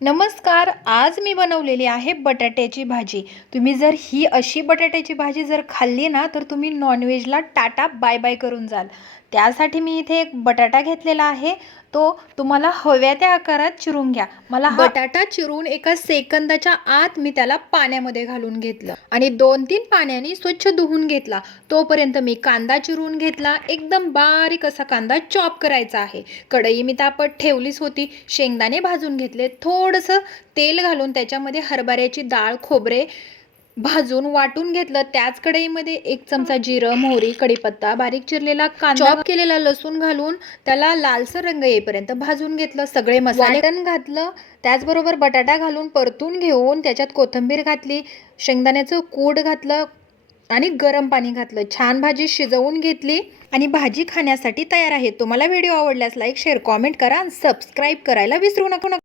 नमस्कार. आज मी बनवलेली आहे बटाट्याची भाजी. तुम्ही जर ही अशी बटाट्याची भाजी जर खाल्ली ना, तर तुम्ही नॉनव्हेजला टाटा बाय बाय करून जाल. त्यासाठी मी इथे एक बटाटा घेतलेला आहे. तो तुम्हाला हव्या त्या आकारात चिरून घ्या. मला बटाटा चिरून एका सेकंदाच्या आत मी त्याला पाण्यामध्ये घालून घेतलं आणि 2-3 पाण्याने स्वच्छ धुवून घेतला. तोपर्यंत मी कांदा चिरून घेतला. एकदम बारीक असा कांदा चॉप करायचा आहे. कढई मी तापत ठेवलीच होती. शेंगदाणे भाजून घेतले. थोडंसं तेल घालून त्याच्यामध्ये हरभऱ्याची डाळ, खोबरे भाजून वाटून घेतलं. त्याच कढईमध्ये 1 चमचा जिरं, मोहरी, कढीपत्ता, बारीक चिरलेला कांदा, चॉप केलेला लसूण घालून त्याला लालसर रंग येईपर्यंत भाजून घेतलं. सगळे मसाले वाटण घातलं. त्याचबरोबर बटाटा घालून परतून घेऊन त्याच्यात कोथिंबीर घातली, शेंगदाण्याचं कूट घातलं आणि गरम पाणी घातलं. छान भाजी शिजवून घेतली आणि भाजी खाण्यासाठी तयार आहे. तुम्हाला व्हिडिओ आवडल्यास लाईक, शेअर, कॉमेंट करा आणि सबस्क्राईब करायला विसरू नका.